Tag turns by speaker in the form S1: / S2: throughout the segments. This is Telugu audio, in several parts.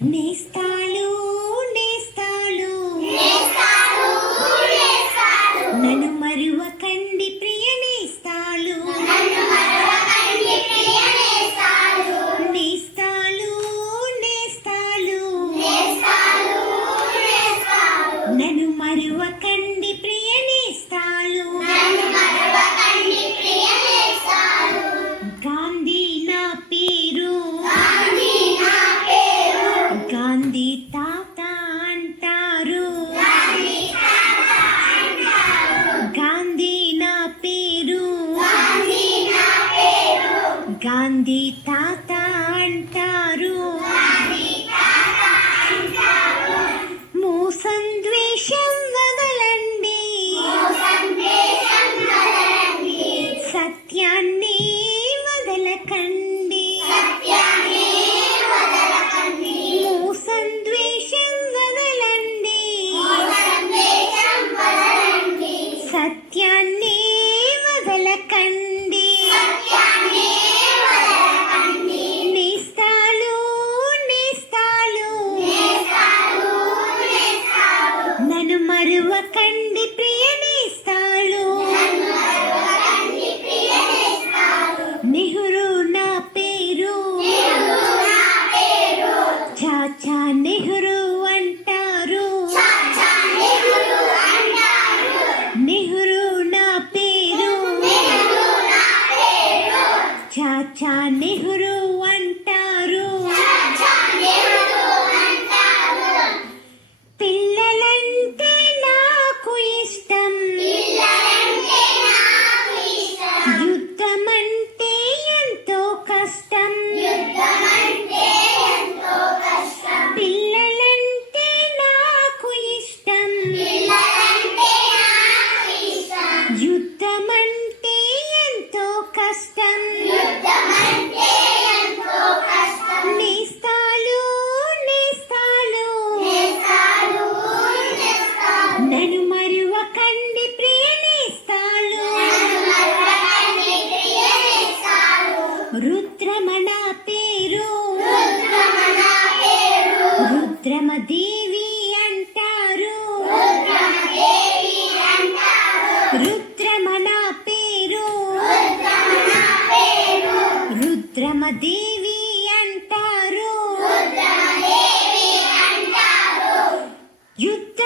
S1: Міста గాంధీ తాత అంటారు. మూసంద్వి and దేవి అంటారు. రుద్రమ నా పేరు. రుద్రమ దేవి అంటారు. యుద్ధ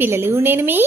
S2: పిల్లలు నేను మీ